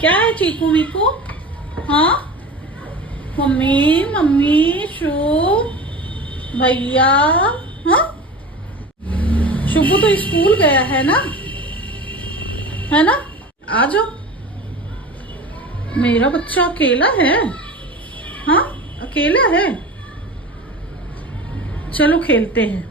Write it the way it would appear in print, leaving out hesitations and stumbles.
क्या है चीकू मीकू? हाँ मम्मी मम्मी शुभ भैया। हाँ शुभू तो स्कूल गया है ना, है ना? आ जाओ, मेरा बच्चा अकेला है। हाँ अकेला है, चलो खेलते हैं।